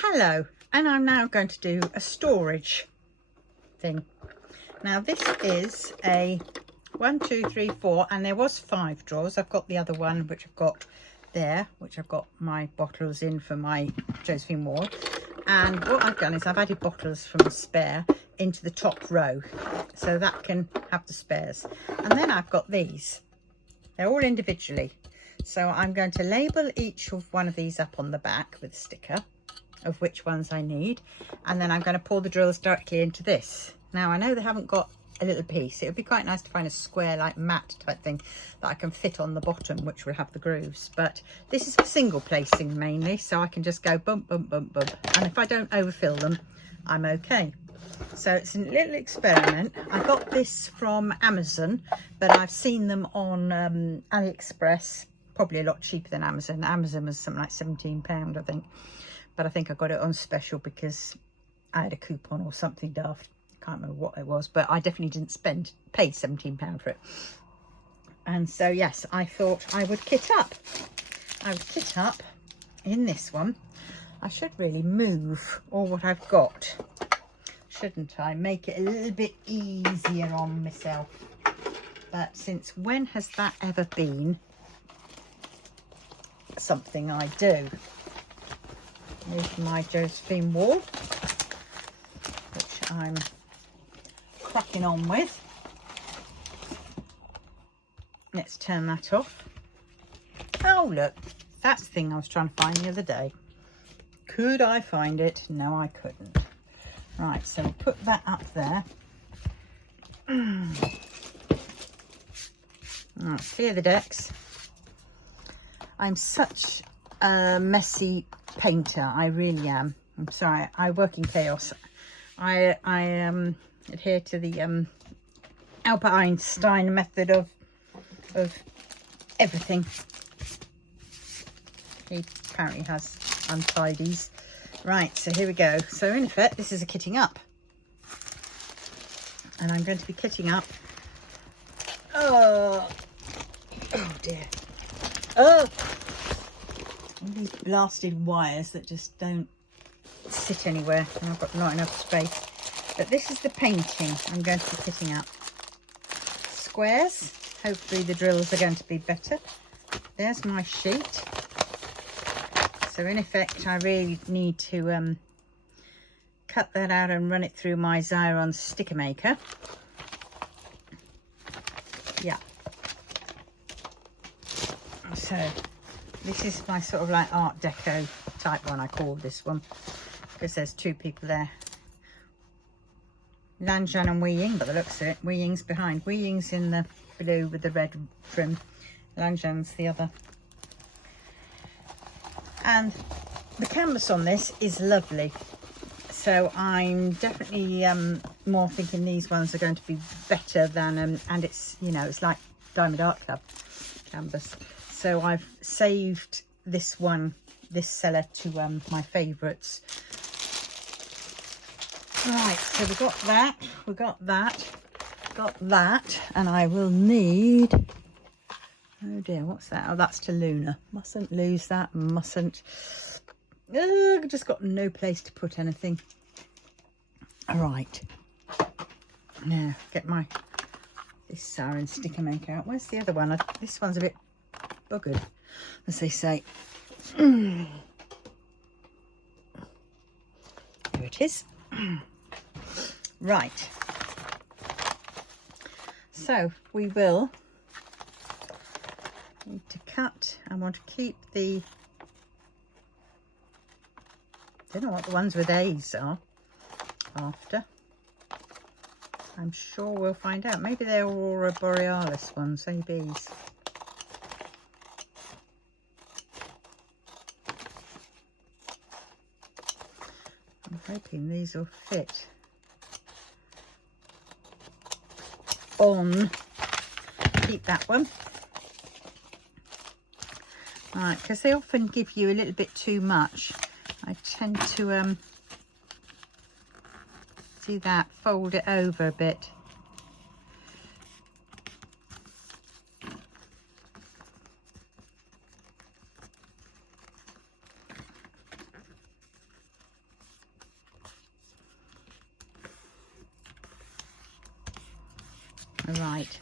Hello, and I'm now going to do a storage thing. Now this is a 1, 2, 3, 4, and there was 5 drawers. I've got the other one which I've got there, which I've got my bottles in for my Josephine wall. And what I've done is I've added bottles from the spare into the top row, so that can have the spares. And then I've got these. They're all individually. So I'm going to label each of one of these up on the back with a sticker of which ones I need, and then I'm going to pour the drills directly into this. Now I know they haven't got a little piece. It would be quite nice to find a square like mat type thing that I can fit on the bottom, which will have the grooves, but this is for single placing mainly, so I can just go bump bump bump bump, and if I don't overfill them I'm okay. So it's a little experiment. I got this from Amazon, but I've seen them on Aliexpress, probably a lot cheaper than Amazon. Amazon was something like £17 I think, but I think I got it on special because I had a coupon or something daft. I can't remember what it was, but I definitely didn't pay £17 for it. And so yes, I thought I would kit up. I would kit up in this one. I should really move all what I've got, shouldn't I? Make it a little bit easier on myself. But since when has that ever been something I do? Here's my Josephine wall, which I'm cracking on with. Let's turn that off. Oh look, that's the thing I was trying to find the other day. Could I find it? No, I couldn't. Right, so we'll put that up there. Right, clear the decks. I'm such a messy painter, I really am. I'm sorry, I work in chaos. I adhere to the Albert Einstein method of everything. He apparently has untidies. Right, so here we go. So in effect, this is a kitting up, and I'm going to be kitting up. Oh dear. Oh, these blasted wires that just don't sit anywhere, and I've got not enough space. But this is the painting I'm going to be kitting up. Squares. Hopefully the drills are going to be better. There's my sheet. So in effect, I really need to cut that out and run it through my Xyron sticker maker. Yeah. So this is my sort of like Art Deco type one, I call this one, because there's 2 people there. Lanjan and Wei Ying, but the looks of it, Wei Ying's behind. Wei Ying's in the blue with the red trim. Lanjan's the other. And the canvas on this is lovely, so I'm definitely more thinking these ones are going to be better than and it's, you know, it's like Diamond Art Club canvas, so I've saved this seller to my favourites. Right, so we got that, and I will need, oh dear, what's that? Oh, that's to Luna. Mustn't lose that, mustn't. I've just got no place to put anything. All right. Now, get this Siren sticker maker out. Where's the other one? This one's a bit buggered, as they say. Here it is. Right. So, we will need to cut. I want to keep the, I don't know what the ones with A's are after. I'm sure we'll find out. Maybe they're Aurora Borealis ones, ABs. I'm hoping these will fit on. Keep that one. Right, because they often give you a little bit too much. I tend to see that, fold it over a bit. Right.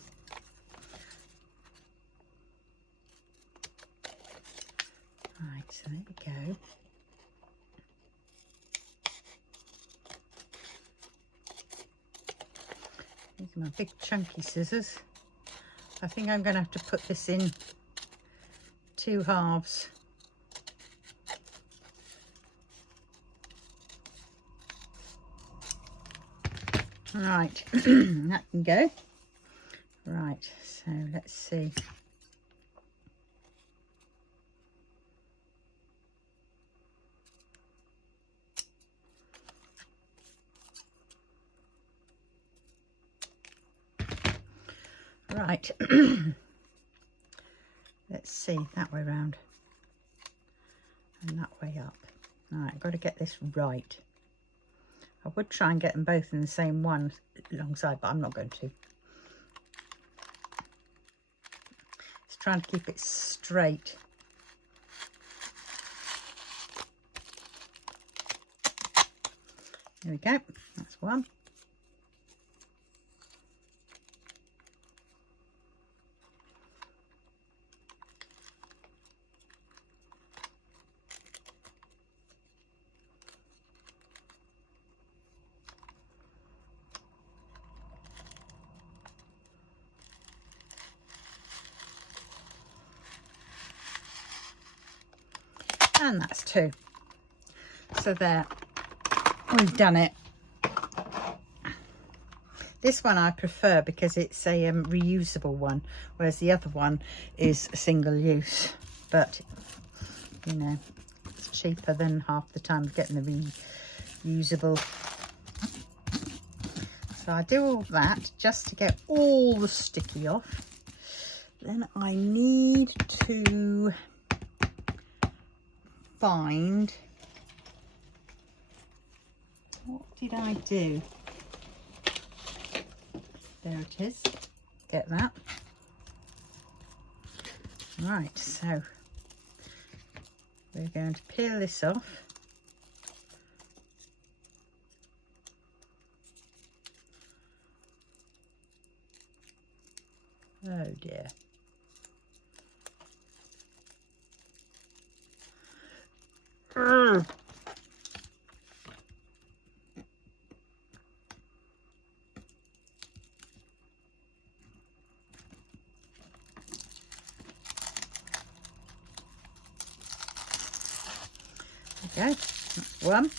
Right, so there we go. These are my big chunky scissors. I think I'm going to have to put this in 2 halves. Right, that can go. Right, so let's see. Right, let's see, that way round and that way up. Right, I've got to get this right. I would try and get them both in the same one alongside, but I'm not going to. Just trying to keep it straight. There we go, that's one. And that's 2. So there, we've done it. This one I prefer because it's a reusable one, whereas the other one is a single use. But, you know, it's cheaper than half the time getting the reusable. So I do all that just to get all the sticky off. Then I need to find, what did I do? There it is. Get that. Right, so we're going to peel this off. Oh dear. Okay, that's one.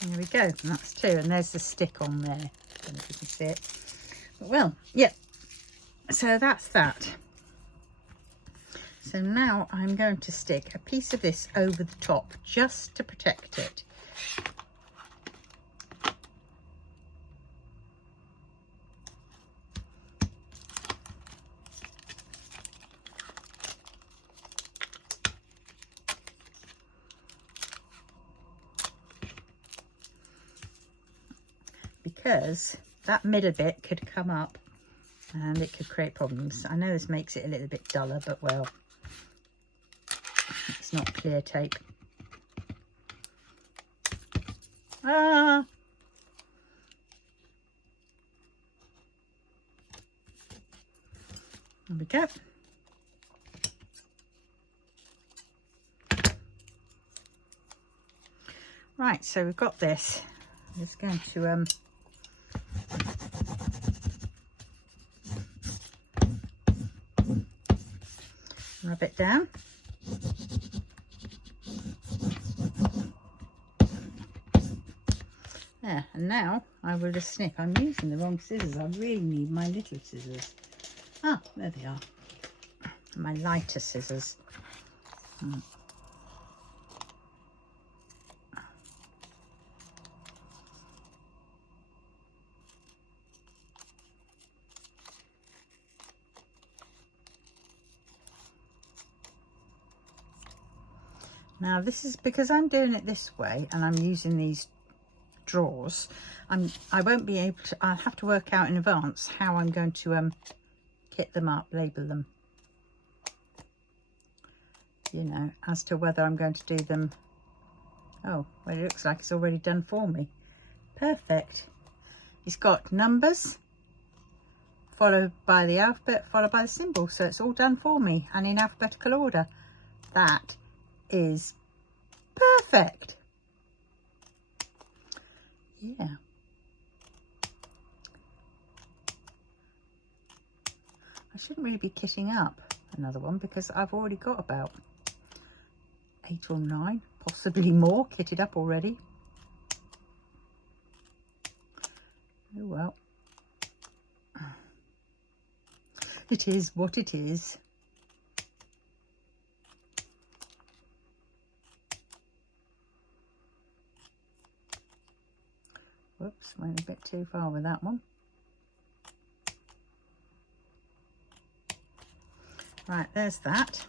There we go, and that's 2, and there's the stick on there. I don't know if you can see it. But well, yeah, so that's that. So now I'm going to stick a piece of this over the top just to protect it. Because that middle bit could come up and it could create problems. I know this makes it a little bit duller, but well, it's not clear tape. Ah! There we go. Right, so we've got this. I'm just going to rub it down. There, and now I will just snip. I'm using the wrong scissors. I really need my little scissors. Ah, there they are. My lighter scissors. Now this is because I'm doing it this way and I'm using these drawers. I won't be able to, I'll have to work out in advance how I'm going to kit them up, label them, you know, as to whether I'm going to do them. Oh, well, it looks like it's already done for me. Perfect. It's got numbers followed by the alphabet followed by the symbol, so it's all done for me and in alphabetical order. That is perfect. Yeah. I shouldn't really be kitting up another one because I've already got about 8 or 9, possibly more, kitted up already. Oh well. It is what it is. Whoops, went a bit too far with that one. Right, there's that.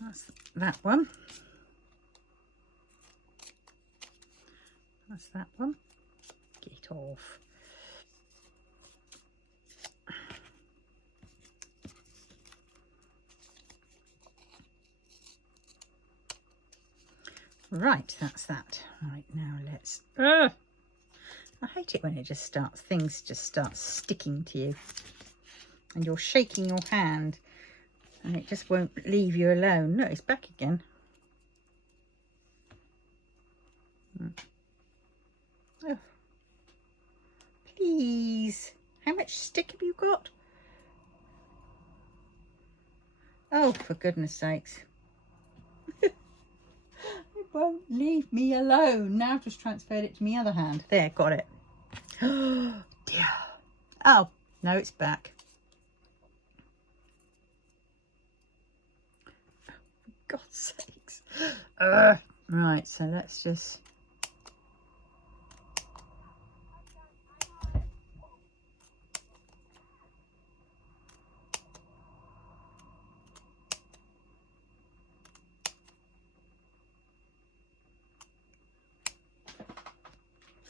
That's that one. That's that one. Get off. Right, that's that. Right, now let's... I hate it when it just starts, things just start sticking to you. And you're shaking your hand and it just won't leave you alone. No, it's back again. Oh, please. How much stick have you got? Oh, for goodness sakes. It won't leave me alone. Now I've just transferred it to my other hand. There, got it. Oh, dear. Oh, no, it's back. For God's sakes. Right, so let's just...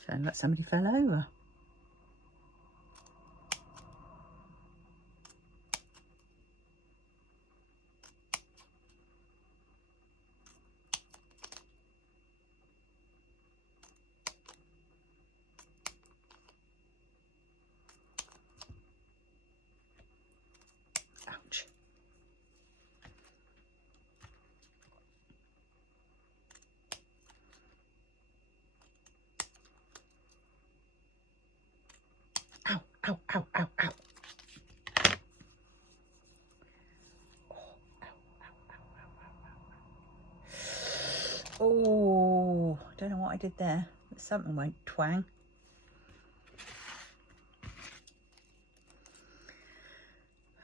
Sound like somebody fell over. Ouch. Ow, ow, ow, ow, ow. Oh, I don't know what I did there, but something went twang.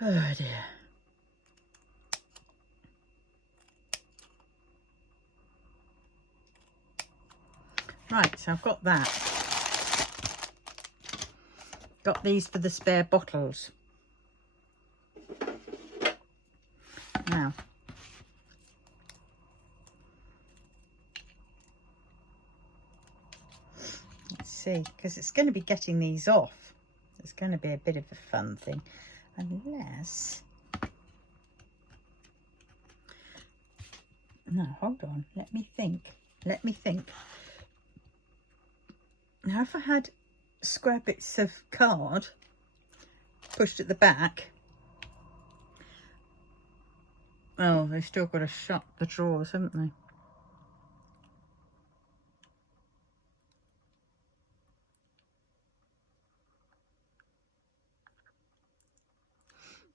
Oh dear. Right, so I've got that. Got these for the spare bottles. Now, let's see, because it's going to be getting these off. It's going to be a bit of a fun thing, unless... No, hold on, let me think. Let me think. Now, if I had square bits of card pushed at the back... Oh, they've still got to shut the drawers, haven't they?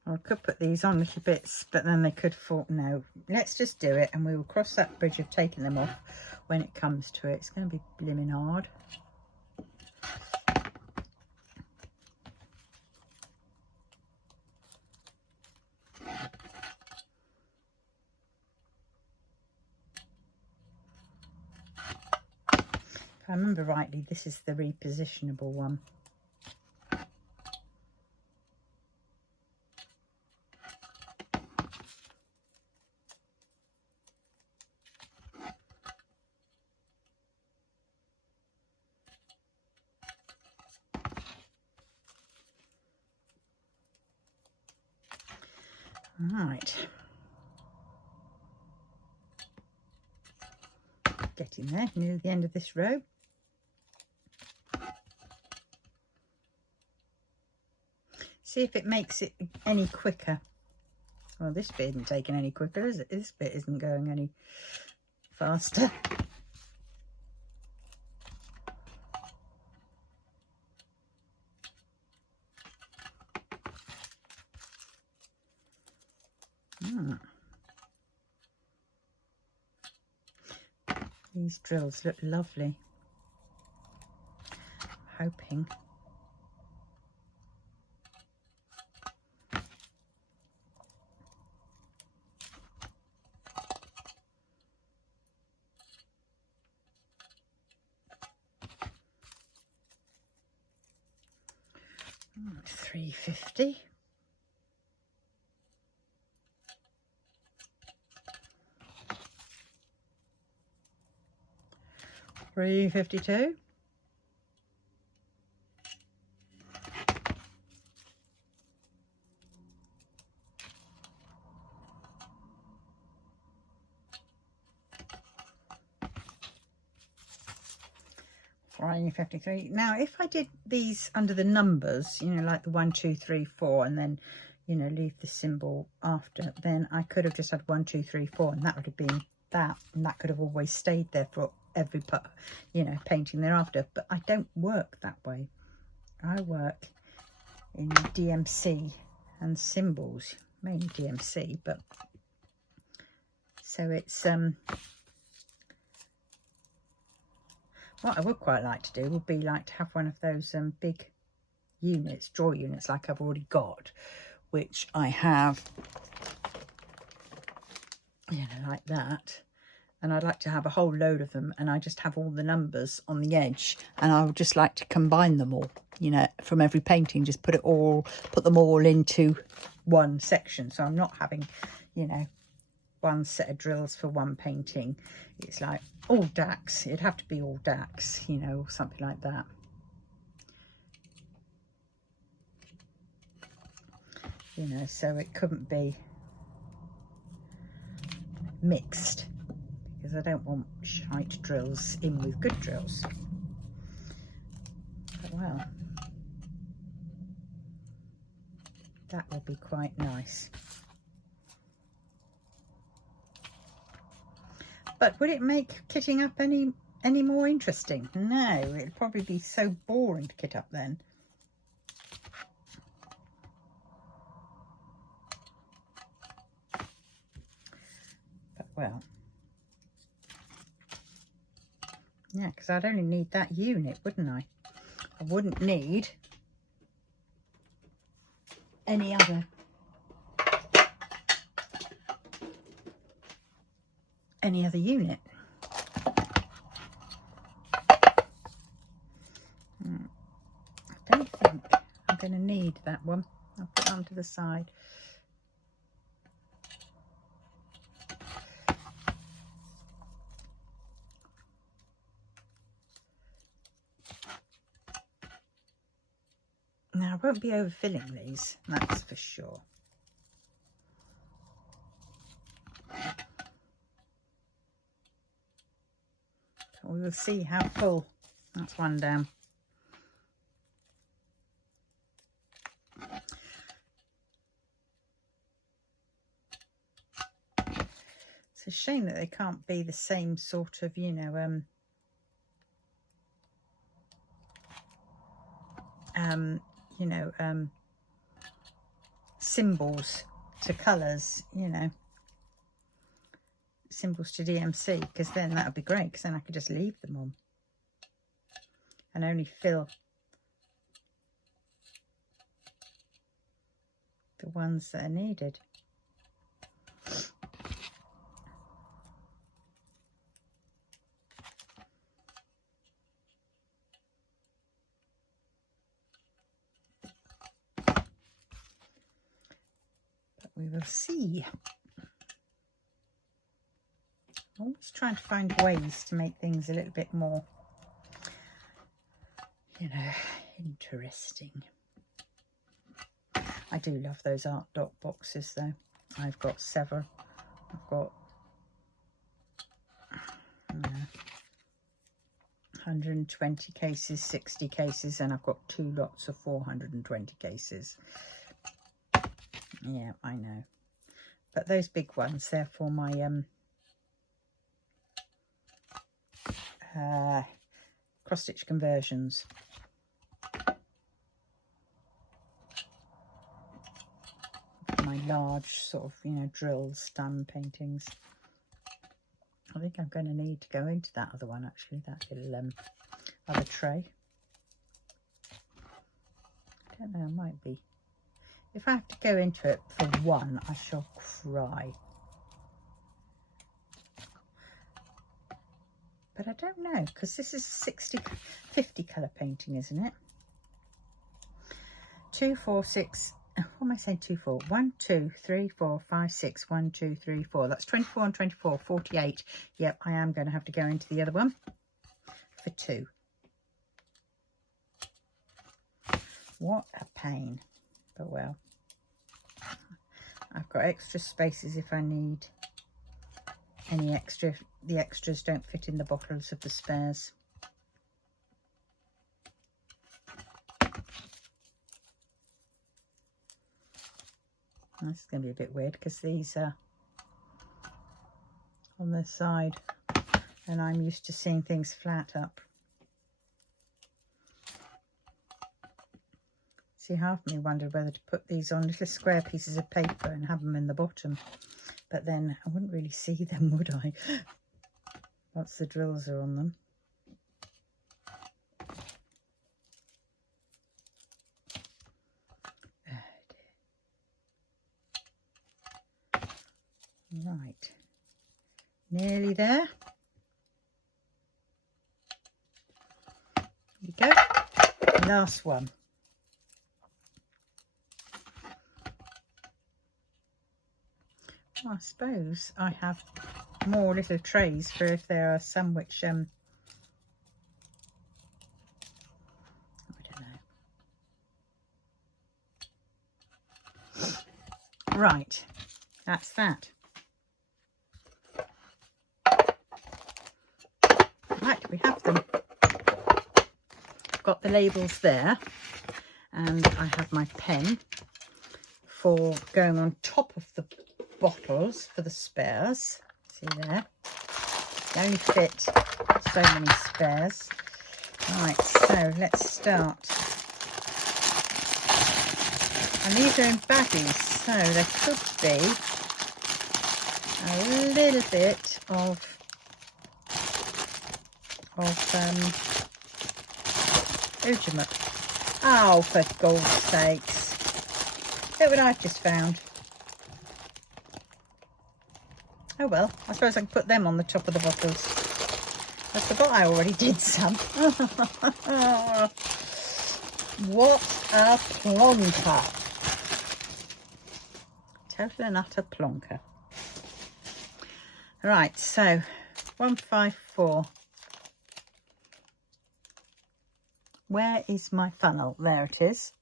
I could put these on little bits, but then they could fall. No, let's just do it and we will cross that bridge of taking them off when it comes to it. It's going to be blimmin' hard. If I remember rightly, this is the repositionable one. Right, getting there, near the end of this row. See if it makes it any quicker. Well, this bit isn't taking any quicker, is it? This bit isn't going any faster. These drills look lovely. I'm hoping. £3.50. £3.52. £3.53. Now, if I did these under the numbers, you know, like the 1, 2, 3, 4, and then, you know, leave the symbol after, then I could have just had 1, 2, 3, 4, and that would have been that, and that could have always stayed there for every part, you know, painting thereafter. But I don't work that way. I work in DMC and symbols, mainly DMC, but so it's what I would quite like to do would be like to have one of those big units, draw units, like I've already got, which I have, you know, like that. And I'd like to have a whole load of them, and I just have all the numbers on the edge, and I would just like to combine them all, you know, from every painting, just put them all into one section. So I'm not having, you know, one set of drills for one painting. It's like all DAX. It'd have to be all DAX, you know, or something like that. You know, so it couldn't be mixed, because I don't want shite drills in with good drills. But well, that will be quite nice. But would it make kitting up any more interesting? No, it'd probably be so boring to kit up then. But well, yeah, because I'd only need that unit, wouldn't I? I wouldn't need any other unit. I don't think I'm going to need that one. I'll put it onto the side. Now, I won't be overfilling these, that's for sure. We will see how full. That's one down. It's a shame that they can't be the same sort of, you know, symbols to colours, you know, symbols to DMC, because then that would be great, because then I could just leave them on and only fill the ones that are needed. we'll see. Always trying to find ways to make things a little bit more, you know, interesting. I do love those art dot boxes though. I've got several. I've got 120 cases, 60 cases, and I've got 2 lots of 420 cases. Yeah, I know. But those big ones, they're for my cross-stitch conversions. My large sort of, you know, drills done paintings. I think I'm going to need to go into that other one actually, that little other tray. I don't know, it might be. If I have to go into it for one, I shall cry. But I don't know, because this is 50 colour painting, isn't it? 2, 4, 6. What am I saying? 2, 4. 1, 2, 3, 4, 5, 6. 1, 2, 3, 4. That's 24 and 24, 48. Yep, I am going to have to go into the other one for 2. What a pain. But well, I've got extra spaces if I need any extra. The extras don't fit in the bottles of the spares. This is going to be a bit weird because these are on the side and I'm used to seeing things flat up. See, half of me wondered whether to put these on little square pieces of paper and have them in the bottom, but then I wouldn't really see them, would I? Once the drills are on them. Right, nearly there. Here we go. Last one. Well, I suppose I have more little trays for if there are some which I don't know. Right, that's that. Right, we have them. Got the labels there, and I have my pen for going on top of the bottles for the spares. See there? They only fit so many spares. Right, so let's start. And these are in baggies, so there could be a little bit of Ujima. Oh, for God's sakes. Look what I've just found. Oh well, I suppose I can put them on the top of the bottles. I forgot I already did some. What a plonker. Total and utter plonker. Right, so 154. Where is my funnel? There it is.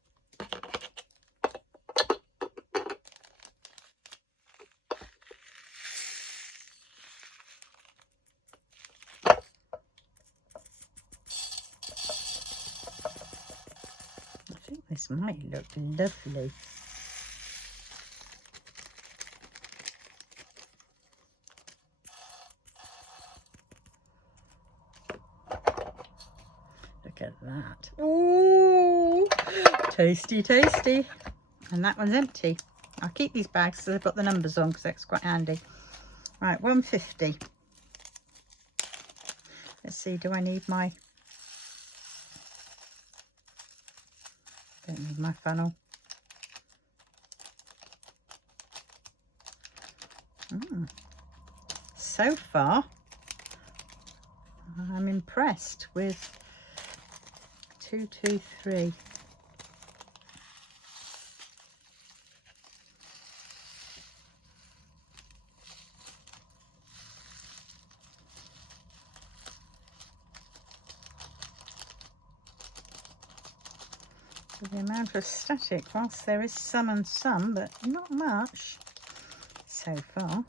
I think this might look lovely. Look at that. Ooh, tasty, tasty. And that one's empty. I'll keep these bags so they've got the numbers on because that's quite handy. Right, 150. Let's see, do I need my... Don't need my funnel. So far, I'm impressed with 223. So the amount of static, whilst there is some and some, but not much so far.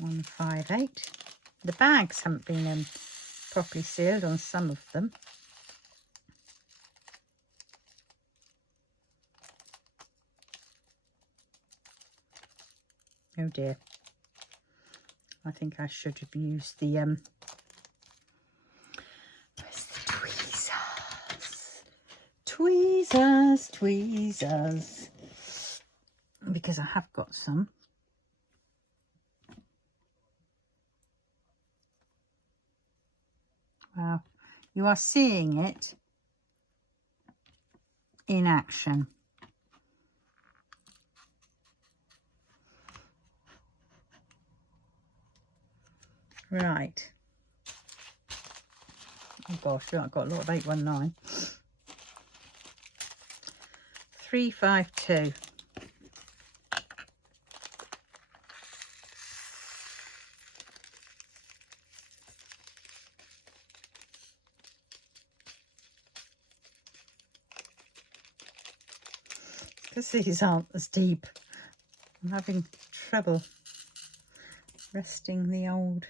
£158. The bags haven't been properly sealed on some of them. Oh dear. I think I should have used the where's the tweezers, because I have got some. Well, you are seeing it in action. Right. Oh gosh, I've got a lot of 819. 352. Because these aren't as deep, I'm having trouble resting the old